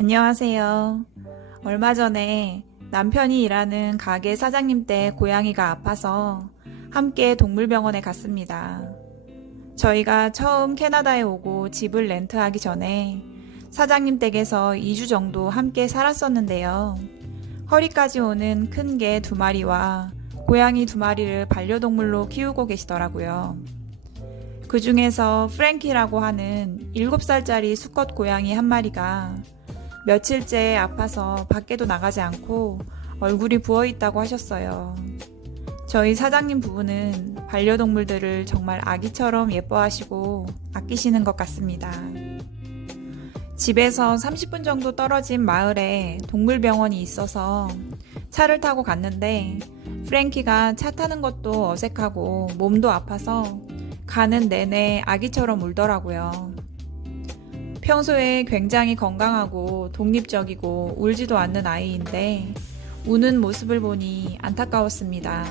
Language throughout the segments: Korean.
안녕하세요. 얼마 전에 남편이 일하는 가게 사장님 댁 고양이가 아파서 함께 동물병원에 갔습니다. 저희가 처음 캐나다에 오고 집을 렌트하기 전에 사장님 댁에서 2주 정도 함께 살았었는데요. 허리까지 오는 큰 개 2마리와 고양이 2마리를 반려동물로 키우고 계시더라고요. 그 중에서 프랭키라고 하는 7살짜리 수컷 고양이 1마리가 며칠째 아파서 밖에도 나가지 않고 얼굴이 부어있다고 하셨어요. 저희 사장님 부부는 반려동물들을 정말 아기처럼 예뻐하시고 아끼시는 것 같습니다. 집에서 30분 정도 떨어진 마을에 동물병원이 있어서 차를 타고 갔는데 프랭키가 차 타는 것도 어색하고 몸도 아파서 가는 내내 아기처럼 울더라고요. 평소에 굉장히 건강하고 독립적이고 울지도 않는 아이인데 우는 모습을 보니 안타까웠습니다.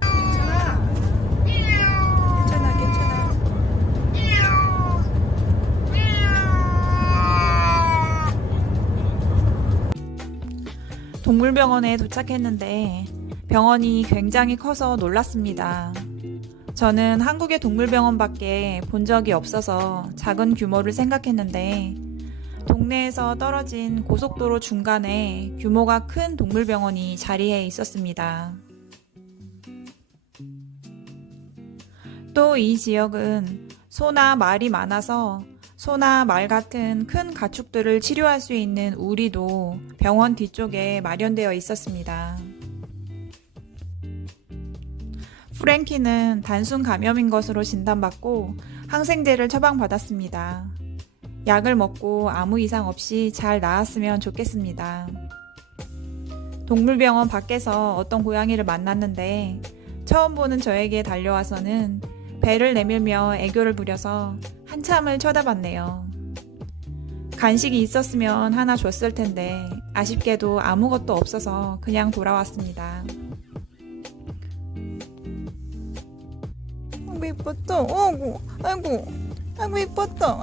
괜찮아. 동물병원에 도착했는데 병원이 굉장히 커서 놀랐습니다. 저는 한국의 동물병원밖에 본 적이 없어서 작은 규모를 생각했는데 동네에서 떨어진 고속도로 중간에 규모가 큰 동물병원이 자리해 있었습니다. 또 이 지역은 소나 말이 많아서 소나 말 같은 큰 가축들을 치료할 수 있는 우리도 병원 뒤쪽에 마련되어 있었습니다. 프랭키는 단순 감염인 것으로 진단받고 항생제를 처방받았습니다. 약을 먹고 아무 이상 없이 잘 나았으면 좋겠습니다. 동물병원 밖에서 어떤 고양이를 만났는데 처음 보는 저에게 달려와서는 배를 내밀며 애교를 부려서 한참을 쳐다봤네요. 간식이 있었으면 하나 줬을 텐데 아쉽게도 아무것도 없어서 그냥 돌아왔습니다. 아이고 이뻤다. 아이고 이뻤다.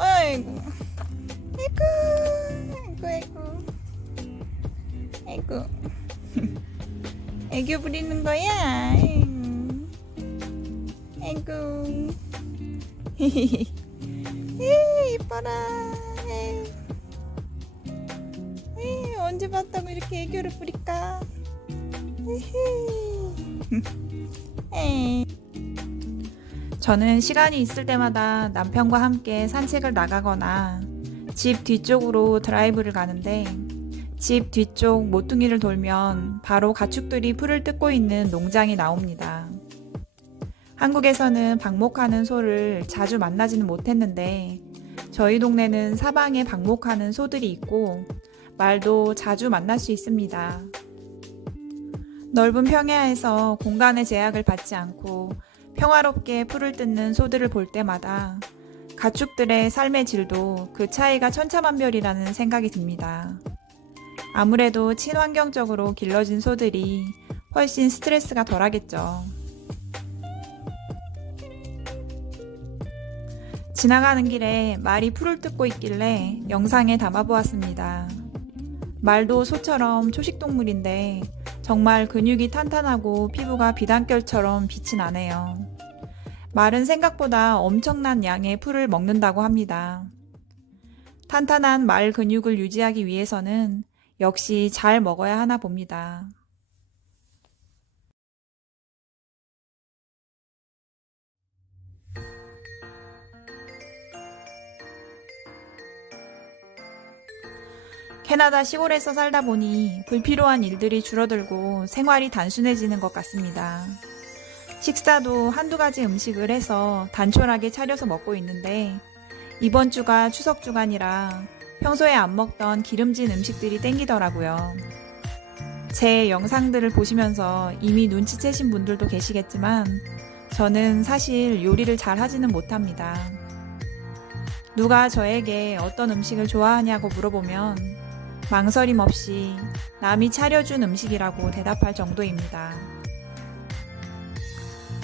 아이고 애교 부리는 거야. 아이고 이뻐라. 언제 봤다고 이렇게 애교를 부릴까. 저는 시간이 있을 때마다 남편과 함께 산책을 나가거나 집 뒤쪽으로 드라이브를 가는데 집 뒤쪽 모퉁이를 돌면 바로 가축들이 풀을 뜯고 있는 농장이 나옵니다. 한국에서는 방목하는 소를 자주 만나지는 못했는데 저희 동네는 사방에 방목하는 소들이 있고 말도 자주 만날 수 있습니다. 넓은 평야에서 공간의 제약을 받지 않고 평화롭게 풀을 뜯는 소들을 볼 때마다 가축들의 삶의 질도 그 차이가 천차만별이라는 생각이 듭니다. 아무래도 친환경적으로 길러진 소들이 훨씬 스트레스가 덜하겠죠. 지나가는 길에 말이 풀을 뜯고 있길래 영상에 담아보았습니다. 말도 소처럼 초식동물인데 정말 근육이 탄탄하고 피부가 비단결처럼 빛이 나네요. 말은 생각보다 엄청난 양의 풀을 먹는다고 합니다. 탄탄한 말 근육을 유지하기 위해서는 역시 잘 먹어야 하나 봅니다. 캐나다 시골에서 살다 보니 불필요한 일들이 줄어들고 생활이 단순해지는 것 같습니다. 식사도 한두 가지 음식을 해서 단촐하게 차려서 먹고 있는데 이번 주가 추석 주간이라 평소에 안 먹던 기름진 음식들이 땡기더라고요. 제 영상들을 보시면서 이미 눈치채신 분들도 계시겠지만 저는 사실 요리를 잘 하지는 못합니다. 누가 저에게 어떤 음식을 좋아하냐고 물어보면 망설임 없이 남이 차려준 음식이라고 대답할 정도입니다.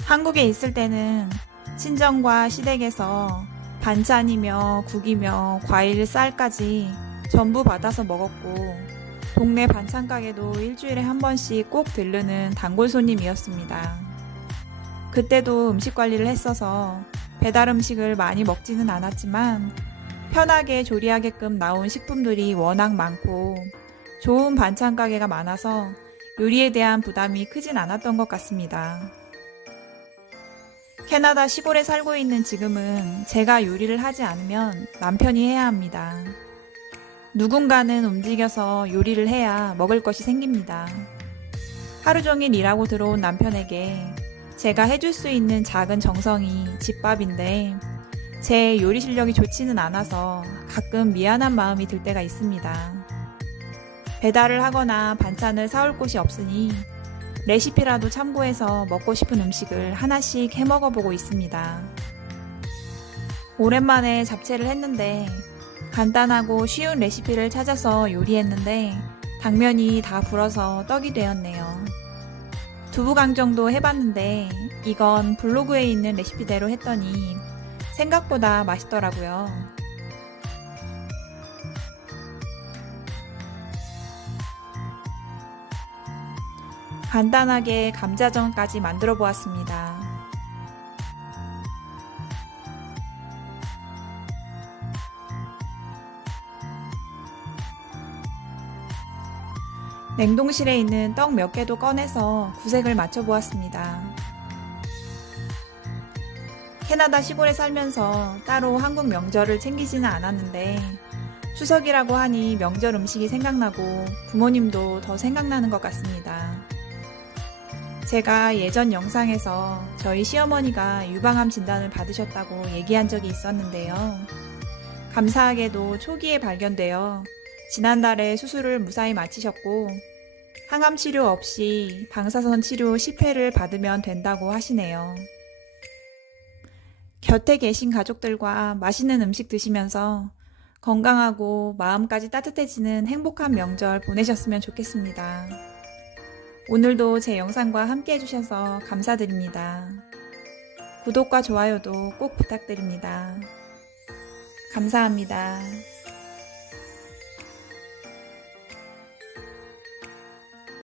한국에 있을 때는 친정과 시댁에서 반찬이며 국이며 과일, 쌀까지 전부 받아서 먹었고 동네 반찬 가게도 일주일에 한 번씩 꼭 들르는 단골 손님이었습니다. 그때도 음식 관리를 했어서 배달 음식을 많이 먹지는 않았지만 편하게 조리하게끔 나온 식품들이 워낙 많고 좋은 반찬 가게가 많아서 요리에 대한 부담이 크진 않았던 것 같습니다. 캐나다 시골에 살고 있는 지금은 제가 요리를 하지 않으면 남편이 해야 합니다. 누군가는 움직여서 요리를 해야 먹을 것이 생깁니다. 하루 종일 일하고 들어온 남편에게 제가 해줄 수 있는 작은 정성이 집밥인데 제 요리 실력이 좋지는 않아서 가끔 미안한 마음이 들 때가 있습니다. 배달을 하거나 반찬을 사올 곳이 없으니 레시피라도 참고해서 먹고 싶은 음식을 하나씩 해 먹어보고 있습니다. 오랜만에 잡채를 했는데 간단하고 쉬운 레시피를 찾아서 요리했는데 당면이 다 불어서 떡이 되었네요. 두부강정도 해봤는데 이건 블로그에 있는 레시피대로 했더니 생각보다 맛있더라고요. 간단하게 감자전까지 만들어 보았습니다. 냉동실에 있는 떡 몇 개도 꺼내서 구색을 맞춰 보았습니다. 캐나다 시골에 살면서 따로 한국 명절을 챙기지는 않았는데 추석이라고 하니 명절 음식이 생각나고 부모님도 더 생각나는 것 같습니다. 제가 예전 영상에서 저희 시어머니가 유방암 진단을 받으셨다고 얘기한 적이 있었는데요. 감사하게도 초기에 발견되어 지난달에 수술을 무사히 마치셨고 항암 치료 없이 방사선 치료 10회를 받으면 된다고 하시네요. 곁에 계신 가족들과 맛있는 음식 드시면서 건강하고 마음까지 따뜻해지는 행복한 명절 보내셨으면 좋겠습니다. 오늘도 제 영상과 함께 해주셔서 감사드립니다. 구독과 좋아요도 꼭 부탁드립니다. 감사합니다.